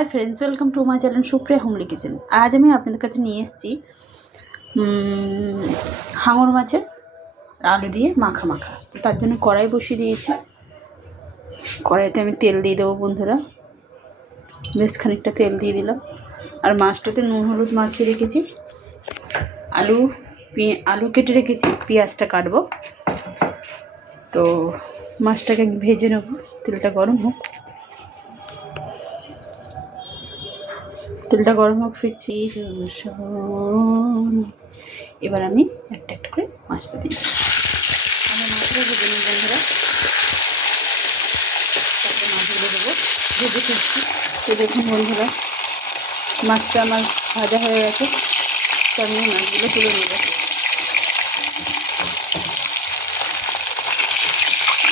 Hi friends, welcome to my channel Supriya homely kitchen. আজ আমি আপনাদের কাছে নিয়ে এসেছি হাঙর মাছের আলু দিয়ে মাখা মাখা। তো তার জন্য কড়াই বসিয়ে দিয়েছি। কড়াইতে আমি তেল দিয়ে দেবো বন্ধুরা, বেশ খানিকটা তেল দিয়ে দিলাম। আর মাছটাতে নুন হলুদ মাখিয়ে রেখেছি। আলু কেটে রেখেছি, পেঁয়াজটা কাটবো। তো মাছটাকে ভেজে নেব, তেলটা গরম হোক। তেলটা গরম হোক, ফিরছি। এবার আমি একটা একটা করে মাছটা দিই। আমি মাছটা ভেজে নিই বন্ধুরা, তারপরে মাছগুলো দেবো, ভেজে ফিরছি। তো দেখুন বন্ধুরা, মাছটা আমার ভাজা হয়ে গেছে। তো আমি মাছগুলো তুলে নেব।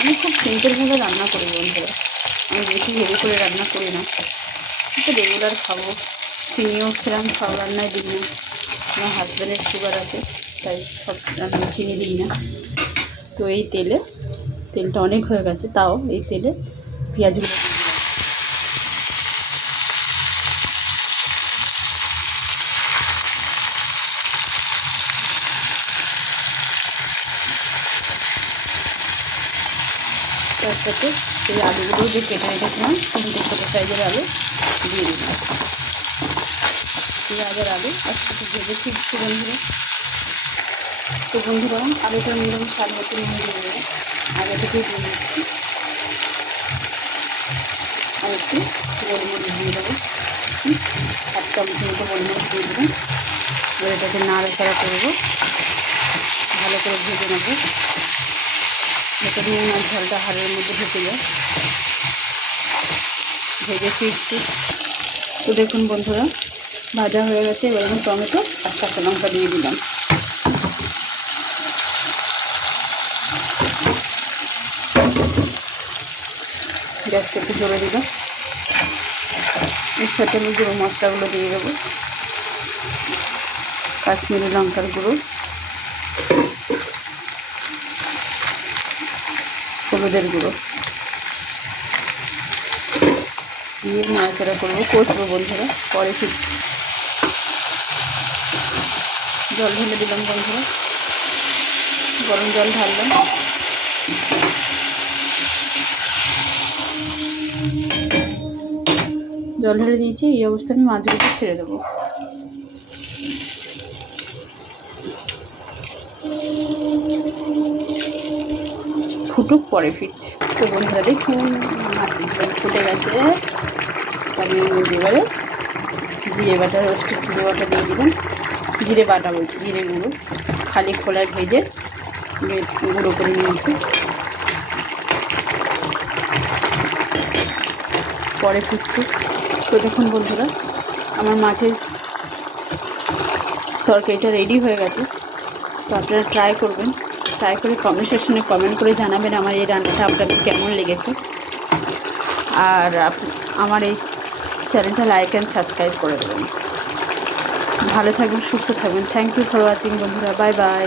আমি খুব সিম্পলভাবে রান্না করি বন্ধুরা, আমি বেশি হেভি করে রান্না করি না। তো রেগুলার খাবো, চিনিও খেলাম, সব রান্নায় দিই না। আমার হাজব্যান্ডের সুগার আছে, তাই সব রান্না চিনি দিই না। তো এই তেলটা অনেক হয়ে গেছে, তাও এই তেলে পেঁয়াজগুলো দিয়ে দিলাম। তার সাথে এই আলুগুলো যে কেটে রেখেছিলাম, 3টে ছোটো সাইজের আলু দিয়ে দিলাম। পেঁয়াজ আর আলু একসাথে ভেজে ফিরছি বন্ধুরা। তো বন্ধুরা, আলুটা নিলাম, স্বাদ মতো নুন দিয়ে দিলাম, আগে থেকেই দিয়ে দিচ্ছি। আর একটু গোলমরিচ দিয়ে দেবো, 1 চামচ মতো গোলমরিচ দিয়ে দেবেন। এবার এটাকে নাড়াচাড়া করবো, ভালো করে ভেজে নেবো, যাতে নুন আর ঝালটা হাড়ের মধ্যে ঢুকে যায়। ভেজে ফিরছি। তো দেখুন বন্ধুরা, ভাজা হয়ে গেছে। এবার আমি টমেটো আর কাঁচা লঙ্কা দিয়ে দিলাম। গ্যাসটা একটু জোরে দিলাম। এর সাথে আমি গুঁড়ো মশলাগুলো দিয়ে দেবো। কাশ্মীরি লঙ্কার গুঁড়ো, হলুদের গুঁড়ো দিয়ে নাড়াচাড়া করবো, কষবো বন্ধুরা। পরে ফিরছি। জল ঢেলে দিলাম বন্ধুরা, গরম জল ঢাললাম। জল ঢেলে দিয়েছি। এই অবস্থায় আমি মাছগুলো ছেড়ে দেবো। ফুটুক, পরে ফিরছি। তো বন্ধুরা দেখুন, মাছের জল ফুটে গেছে। আমি এবারে জিরে বাটা, রোস্টেড জিরে বাটা দিয়ে দিলাম। জিরে বাটা বলছি, জিরে গুঁড়ো, খালি খোলায় ভেজে গুঁড়ো করে নিয়েছি। পরে ফিরছি। তো দেখুন বন্ধুরা, আমার মাছের তরকারিটা রেডি হয়ে গেছে। তো আপনারা ট্রাই করবেন, ট্রাই করে কমেন্ট সেকশনে কমেন্ট করে জানাবেন আমার এই রান্নাটা আপনাদের কেমন লেগেছে। আর আমার এই চ্যানেলটা লাইক অ্যান্ড সাবস্ক্রাইব করে দেবেন। ভালো থাকবেন, সুস্থ থাকবেন। থ্যাংক ইউ ফর ওয়াচিং বন্ধুরা, বাই বাই।